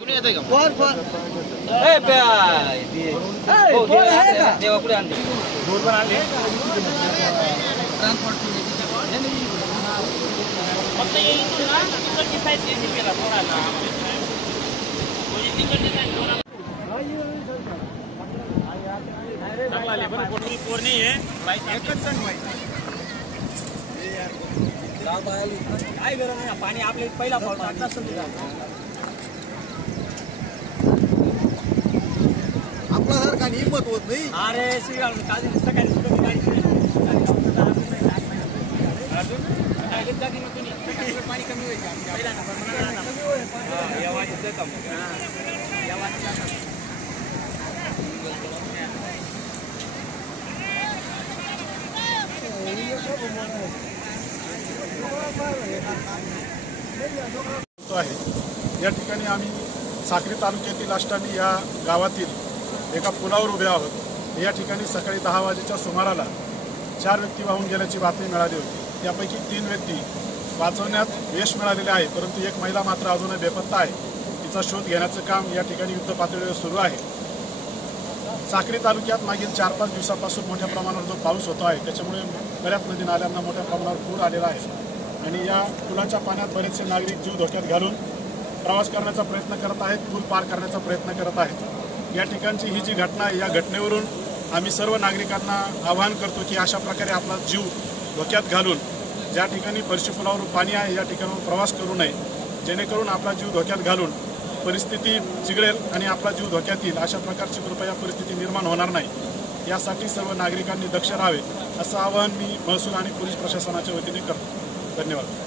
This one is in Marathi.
काय गरज नाही पाणी आपले पहिला पाऊस आता आपला सारखा हिंमत होत नाही. अरे श्रीराम सकाळी पाणी कमी होईल या ठिकाणी आम्ही साक्री तालुक्यातील अष्टानी या गावातील एका पुलावर उभे आहोत. या ठिकाणी सकाळी 10 वाजेच्या सुमाराला 4 व्यक्ती वाहून गेल्याची बातमी मिळाली होती. त्यापैकी 3 व्यक्ती वाचवण्यात यश मिळालेले आहे, परंतु एक महिला मात्र अजूनही बेपत्ता आहे. तिचा शोध घेण्याचं काम या ठिकाणी युद्ध पातळीवर सुरू आहे. साक्री तालुक्यात मागील 4-5 दिवसापासून मोठ्या प्रमाणावर जो पाऊस होतो आहे त्याच्यामुळे बऱ्याच नदी नाल्यांना मोठ्या प्रमाणावर पूर आलेला आहे आणि या पुलाच्या पाण्यात बरेचसे नागरिक जीव धोक्यात घालून प्रवास करण्याचा प्रयत्न करत आहेत, पूल पार करण्याचा प्रयत्न करत आहेत. या ठिकाणची ही जी घटना आहे, या घटनेवरून आम्ही सर्व नागरिकांना आवाहन करतो की अशा प्रकारे आपला जीव धोक्यात घालून ज्या ठिकाणी फरशी पुलावर पाणी आहे या ठिकाणावर प्रवास करू नये, जेणेकरून आपला जीव धोक्यात घालून परिस्थिती चिघळेल आणि आपला जीव धोक्यात येईल. अशा प्रकारची कृपया परिस्थिती निर्माण होणार नाही यासाठी सर्व नागरिकांनी दक्ष राहावे असं आवाहन मी महसूल आणि पोलीस प्रशासनाच्या वतीने करतो. धन्यवाद.